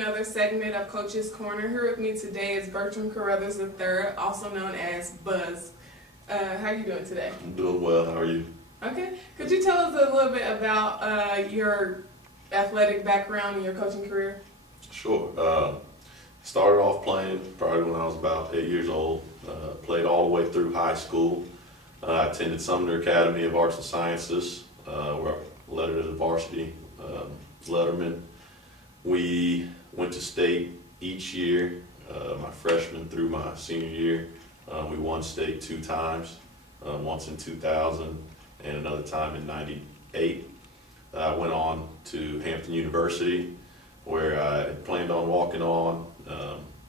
another segment of Coach's Corner. Here with me today is Bertram Caruthers III, also known as Buzz. How are you doing today? I'm doing well. How are you? Okay. Could you tell us a little bit about your athletic background and your coaching career? Sure. Started off playing probably when I was about 8 years old. Played all the way through high school. I attended Sumner Academy of Arts and Sciences, where I led it as a varsity letterman. We went to state each year, my freshman through my senior year. We won state 2 times, once in 2000 and another time in '98. I went on to Hampton University, where I had planned on walking on,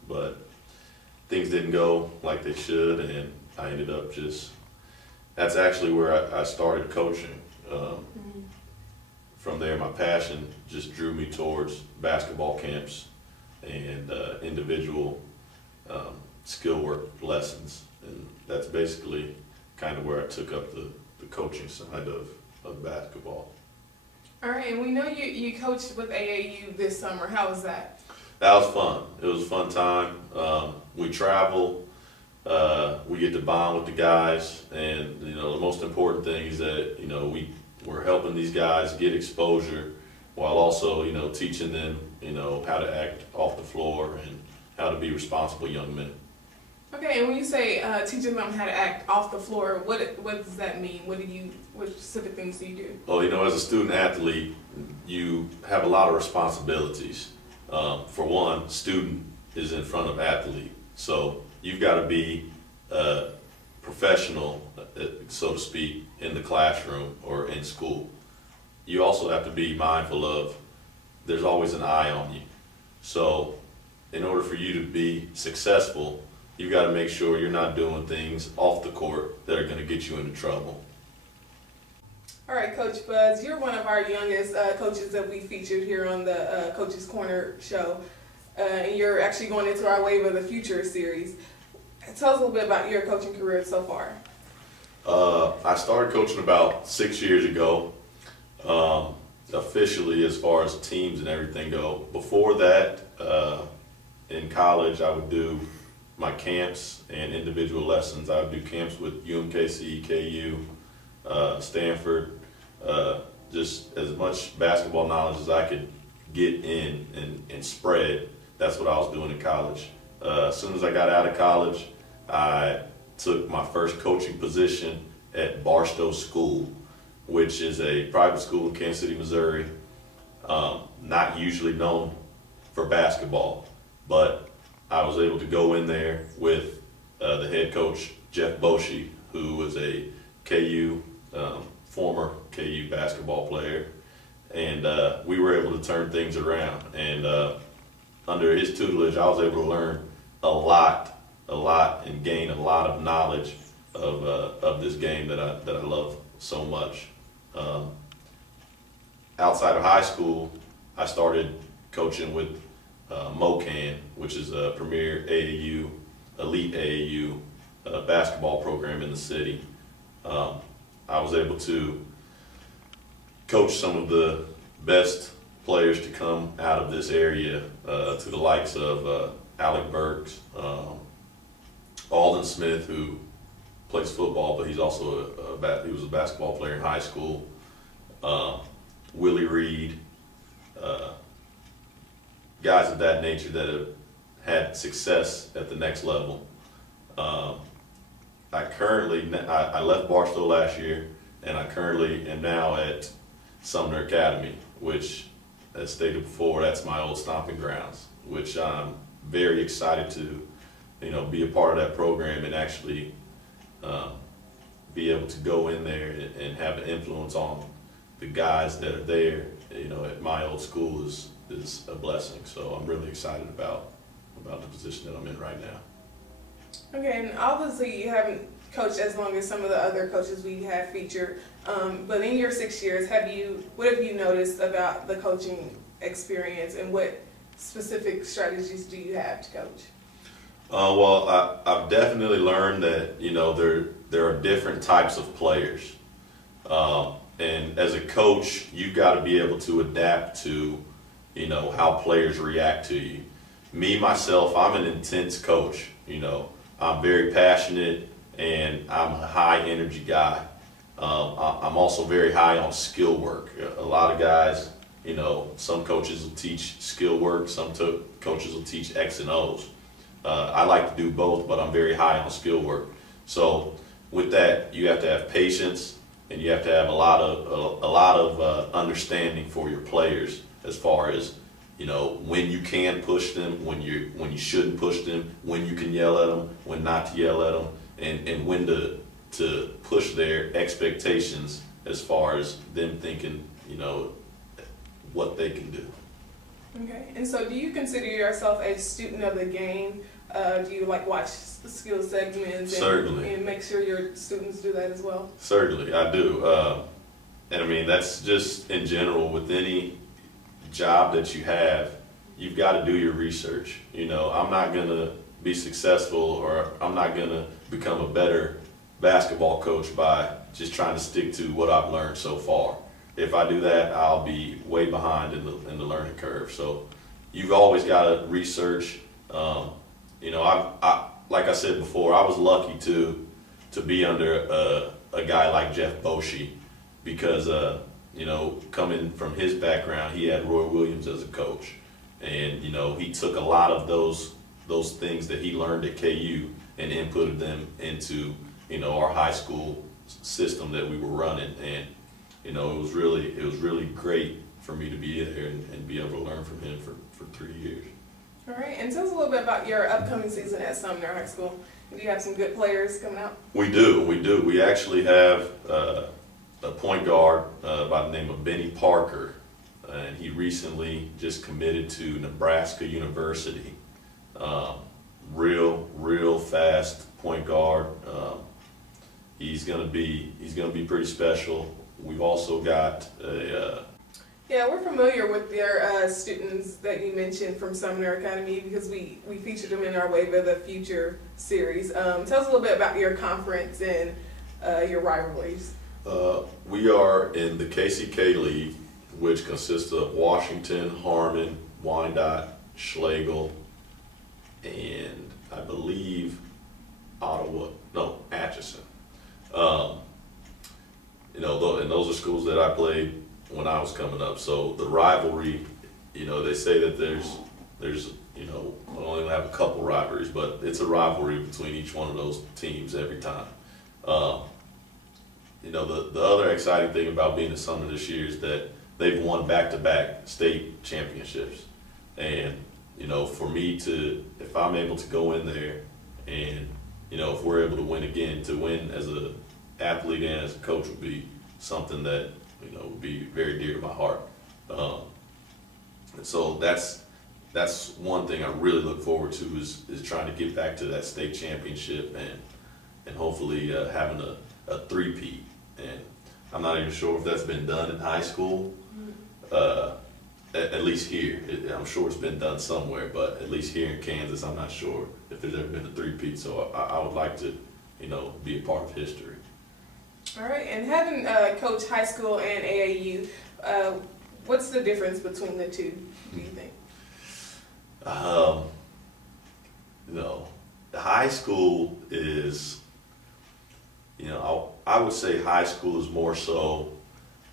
but things didn't go like they should, and I ended up that's actually where I started coaching. From there, my passion just drew me towards basketball camps and individual skill work lessons, and that's basically kind of where I took up the coaching side of basketball. All right, and we know you coached with AAU this summer. How was that? That was fun. It was a fun time. We travel, we get to bond with the guys, and the most important thing is that we're helping these guys get exposure while also teaching them how to act off the floor and how to be responsible young men. Okay, and when you say teaching them how to act off the floor, what does that mean? What specific things do you do? Well, as a student athlete, you have a lot of responsibilities. For one, student is in front of athlete, so you've got to be professional, so to speak, in the classroom or in school. You also have to be mindful of there's always an eye on you. So in order for you to be successful, you've got to make sure you're not doing things off the court that are going to get you into trouble. All right, Coach Buzz, you're one of our youngest coaches that we featured here on the Coach's Corner show. And you're actually going into our Wave of the Future series. Tell us a little bit about your coaching career so far. I started coaching about 6 years ago, officially as far as teams and everything go. Before that, in college, I would do my camps and individual lessons. I would do camps with UMKC, KU, Stanford, just as much basketball knowledge as I could get in and spread. That's what I was doing in college. As soon as I got out of college, I took my first coaching position at Barstow School, which is a private school in Kansas City, Missouri, not usually known for basketball, but I was able to go in there with the head coach, Jeff Boshi, who was a KU, former KU basketball player, and we were able to turn things around. And under his tutelage, I was able to learn a lot, and gain a lot of knowledge of this game that I love so much. Outside of high school, I started coaching with MoCan, which is a premier AAU, elite AAU basketball program in the city. I was able to coach some of the best players to come out of this area, to the likes of Alec Burks, Alden Smith, who plays football, but he's also he was a basketball player in high school. Willie Reed, guys of that nature that have had success at the next level. I left Barstow last year, and I currently am now at Sumner Academy, which, as stated before, that's my old stomping grounds, which I'm very excited to be a part of that program and actually be able to go in there and have an influence on the guys that are there. At my old school is a blessing. So I'm really excited about the position that I'm in right now. Okay, and obviously you haven't coached as long as some of the other coaches we have featured, but in your 6 years, what have you noticed about the coaching experience, and what specific strategies do you have to coach? Well, I've definitely learned that there are different types of players, and as a coach, you've got to be able to adapt to you know, how players react to you. Me, myself, I'm an intense coach. You know, I'm very passionate and I'm a high energy guy. I'm also very high on skill work. A lot of guys, you know, some coaches will teach skill work, some coaches will teach X and O's. I like to do both, but I'm very high on skill work. So with that, you have to have patience and you have to have a lot of understanding for your players as far as, you know, when you can push them, when you shouldn't push them, when you can yell at them, when not to yell at them, and when to push their expectations as far as them thinking, you know, what they can do. Okay, and so do you consider yourself a student of the game? Do you like watch the skill segments and make sure your students do that as well? Certainly, I do. And I mean, that's just in general with any job that you have, you've got to do your research. You know, I'm not going to be successful or I'm not going to become a better basketball coach by just trying to stick to what I've learned so far. If I do that, I'll be way behind in the learning curve. So you've always got to research. You know, I like I said before, I was lucky to be under a guy like Jeff Boschee because you know, coming from his background, he had Roy Williams as a coach, and you know, he took a lot of those things that he learned at KU and inputted them into, you know, our high school system that we were running. And you know, it was really great for me to be there and be able to learn from him for 3 years. All right, and tell us a little bit about your upcoming season at Sumner High School. Do you have some good players coming out? We do. We actually have a point guard by the name of Benny Parker, and he recently just committed to Nebraska University. Real fast point guard. He's gonna be pretty special. We've also got yeah, we're familiar with your students that you mentioned from Sumner Academy because we featured them in our Wave of the Future series. Tell us a little bit about your conference and your rivalries. We are in the KCK League, which consists of Washington, Harmon, Wyandotte, Schlegel, and I believe Atchison. You know, and those are schools that I played when I was coming up. So the rivalry, you know, they say that there's you know, we only have a couple rivalries, but it's a rivalry between each one of those teams every time. You know, the other exciting thing about being at Sumner this year is that they've won back-to-back state championships. And, you know, for me if I'm able to go in there and, you know, if we're able to win again, to win as an athlete and as a coach would be something that, you know, would be very dear to my heart. And so that's one thing I really look forward to is trying to get back to that state championship and hopefully having a three-peat. And I'm not even sure if that's been done in high school, at least here. I'm sure it's been done somewhere, but at least here in Kansas, I'm not sure if there's ever been a three-peat. So I would like to, you know, be a part of history. All right, and having coached high school and AAU, what's the difference between the two, do you think? You know, high school is, you know, I would say high school is more so,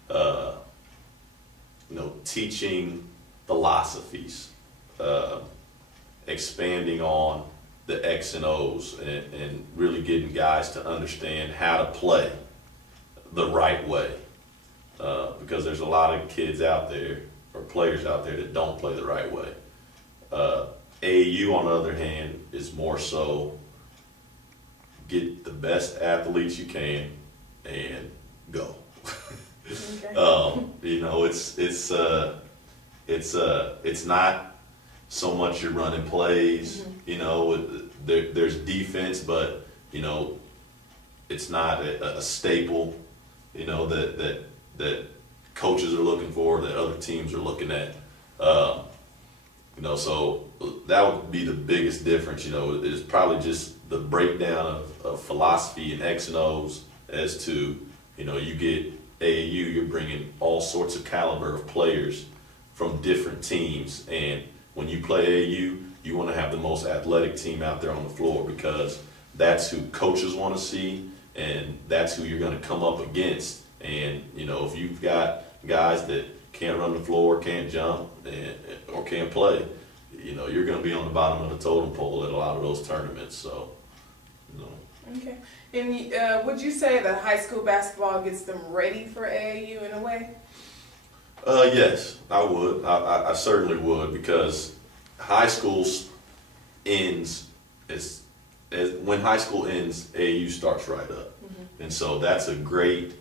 you know, teaching philosophies, expanding on the X and O's and really getting guys to understand how to play the right way. Because there's a lot of kids out there, or players out there, that don't play the right way. AAU, on the other hand, is more so get the best athletes you can and go. Okay. You know, it's not so much you're running plays. Mm-hmm. You know, there's defense, but you know, it's not a staple. You know, that coaches are looking for, that other teams are looking at. You know, so that would be the biggest difference. You know, is probably just the breakdown of philosophy and X and O's as to, you know, you get AAU, you're bringing all sorts of caliber of players from different teams. And when you play AU, you want to have the most athletic team out there on the floor, because that's who coaches want to see, and that's who you're going to come up against. And, you know, if you've got guys that can't run the floor, can't jump, or can't play, you know, you're going to be on the bottom of the totem pole at a lot of those tournaments. So, you know. Okay. And would you say that high school basketball gets them ready for AAU in a way? Yes, I would. I certainly would, because high school ends when high school ends, AAU starts right up, and so that's a great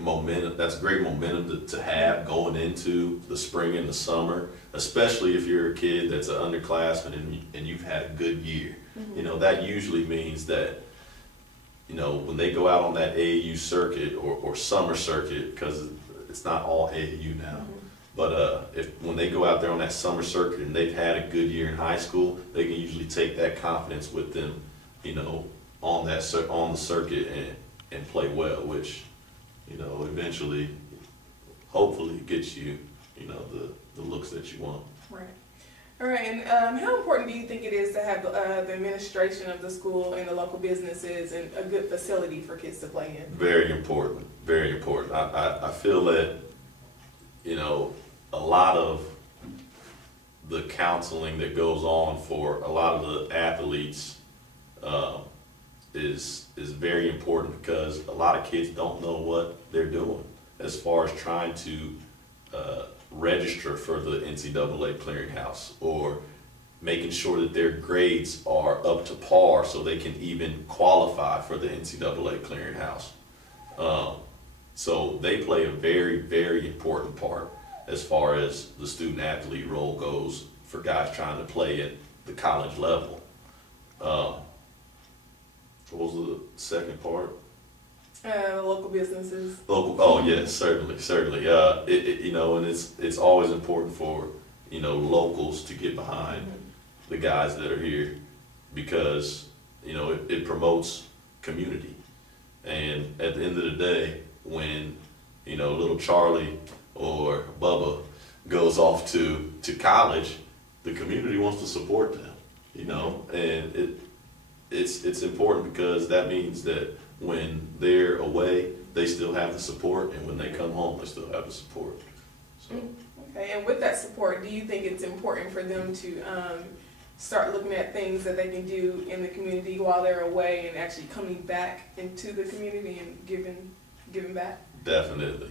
momentum. That's great momentum to have going into the spring and the summer, especially if you're a kid that's an underclassman and you've had a good year. You know, that usually means that, you know, when they go out on that AAU circuit or summer circuit, because it's not all AAU now, but when they go out there on that summer circuit and they've had a good year in high school, they can usually take that confidence with them, you know, on the circuit and play well, which, you know, eventually, hopefully gets you, you know, the looks that you want. Right. All right, and how important do you think it is to have the administration of the school and the local businesses and a good facility for kids to play in? Very important, very important. I feel that, you know, a lot of the counseling that goes on for a lot of the athletes is very important, because a lot of kids don't know what they're doing as far as trying to register for the NCAA clearinghouse, or making sure that their grades are up to par so they can even qualify for the NCAA clearinghouse. So they play a very, very important part as far as the student athlete role goes for guys trying to play at the college level. What was the second part? Local businesses. Local. Oh yes, certainly. You know, and it's always important for, you know, locals to get behind the guys that are here, because, you know, it promotes community. And at the end of the day, when, you know, little Charlie or Bubba goes off to college, the community wants to support them. You know, and it's important, because that means that when they're away, they still have the support, and when they come home, they still have the support. So. Okay, and with that support, do you think it's important for them to start looking at things that they can do in the community while they're away, and actually coming back into the community and giving back? Definitely,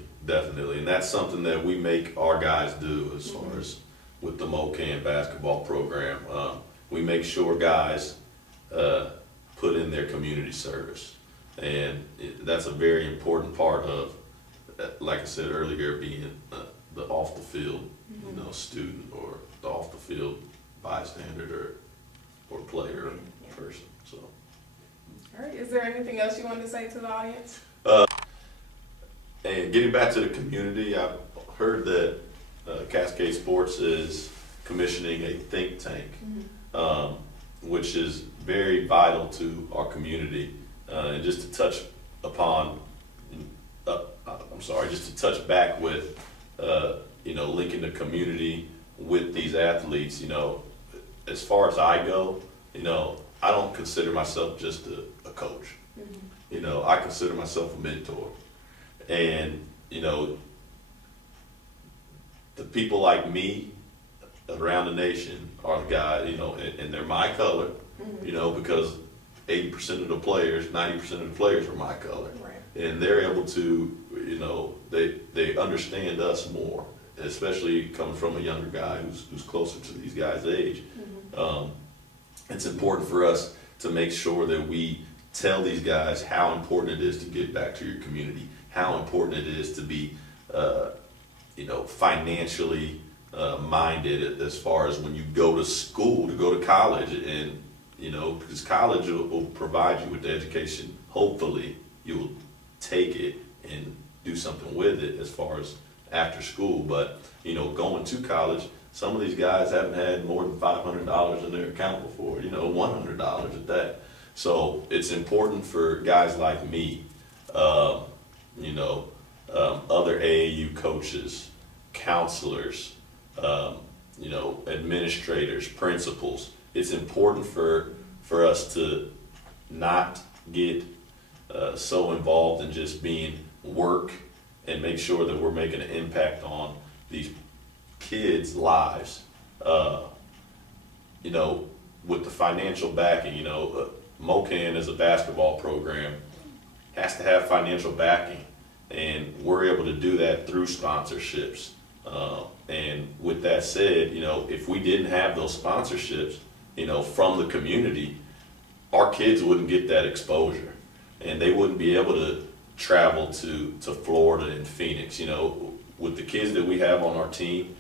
and that's something that we make our guys do as far as with the MoCan basketball program. We make sure guys put in their community service. And that's a very important part of, like I said earlier, being the off the field, you know, student, or the off the field bystander or player or person. So. All right. Is there anything else you wanted to say to the audience? And getting back to the community, I've heard that Cascade Sports is commissioning a think tank, which is very vital to our community. And just to touch upon, just to touch back with, you know, linking the community with these athletes, you know, as far as I go, you know, I don't consider myself just a coach. You know, I consider myself a mentor. And, you know, the people like me around the nation are the guys, you know, and they're my color, you know, because 80% of the players, 90% of the players are my color. Right. And they're able to, you know, they understand us more, especially coming from a younger guy who's closer to these guys' age. It's important for us to make sure that we tell these guys how important it is to get back to your community, how important it is to be, you know, financially minded as far as when you go to school, to go to college, and you know, because college will provide you with the education. Hopefully, you'll take it and do something with it as far as after school. But, you know, going to college, some of these guys haven't had more than $500 in their account before, you know, $100 at that. So it's important for guys like me, you know, other AAU coaches, counselors, administrators, principals. It's important for us to not get so involved in just being work, and make sure that we're making an impact on these kids' lives. With the financial backing, MOCAN as a basketball program has to have financial backing, and we're able to do that through sponsorships. And with that said, if we didn't have those sponsorships, from the community, our kids wouldn't get that exposure, and they wouldn't be able to travel to Florida and Phoenix. With the kids that we have on our team,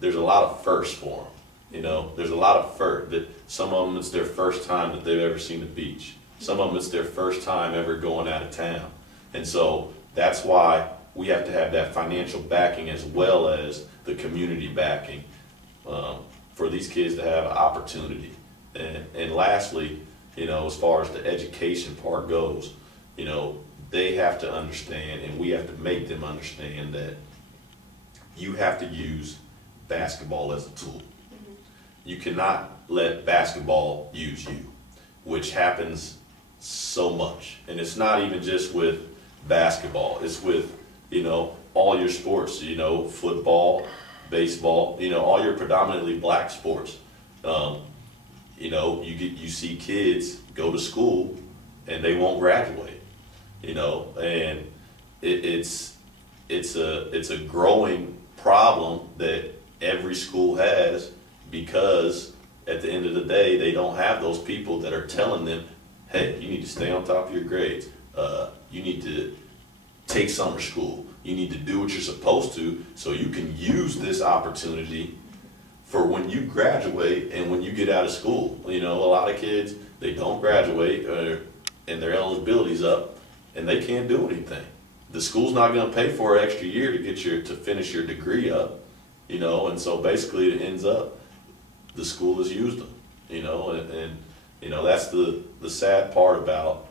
there's a lot of firsts for them. There's a lot of first. That some of them, it's their first time that they've ever seen the beach. Some of them, it's their first time ever going out of town. And so that's why we have to have that financial backing as well as the community backing for these kids to have an opportunity. And lastly, as far as the education part goes, they have to understand, and we have to make them understand, that you have to use basketball as a tool. You cannot let basketball use you, which happens so much. And it's not even just with basketball, it's with, all your sports, football, baseball, all your predominantly black sports. You see kids go to school and they won't graduate. And it's a growing problem that every school has, because at the end of the day, they don't have those people that are telling them, hey, you need to stay on top of your grades. You need to take summer school. You need to do what you're supposed to, so you can use this opportunity for when you graduate and when you get out of school. A lot of kids, they don't graduate and their eligibility's up, and they can't do anything. The school's not going to pay for an extra year to finish your degree up, and so basically it ends up the school has used them, and that's the sad part about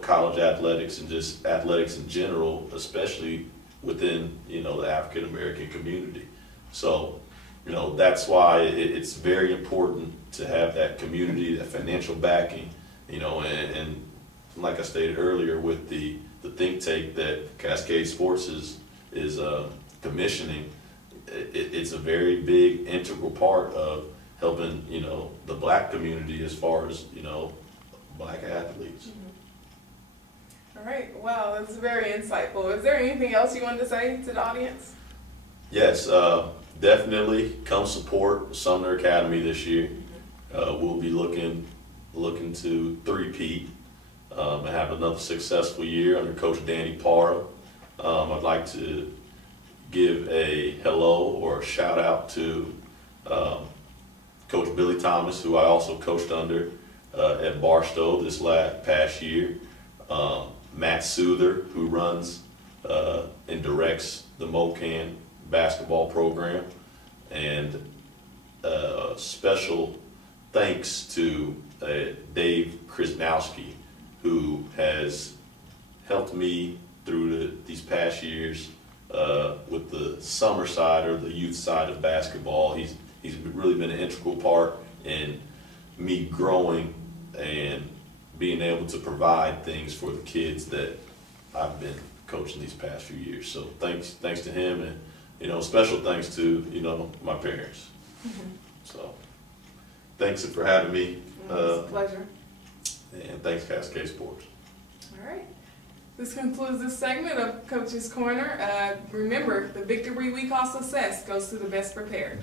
college athletics and just athletics in general, especially within the African American community. So that's why it's very important to have that community, that financial backing, and like I stated earlier, with the think tank that Cascade Sports is commissioning, it's a very big integral part of helping the black community as far as black athletes. All right, wow, that's very insightful. Is there anything else you wanted to say to the audience? Yes, definitely come support Sumner Academy this year. We'll be looking to three-peat and have another successful year under Coach Danny Parra. I'd like to give a hello or a shout out to Coach Billy Thomas, who I also coached under at Barstow this past year. Matt Souther, who runs and directs the MOCAN basketball program. And special thanks to Dave Krisnowski, who has helped me through these past years with the summer side or the youth side of basketball. He's really been an integral part in me growing and being able to provide things for the kids that I've been coaching these past few years. So thanks to him, and special thanks to my parents. So thanks for having me. It's a pleasure. And thanks Cascade Sports. All right. This concludes this segment of Coach's Corner. Remember, the victory we call success goes to the best prepared.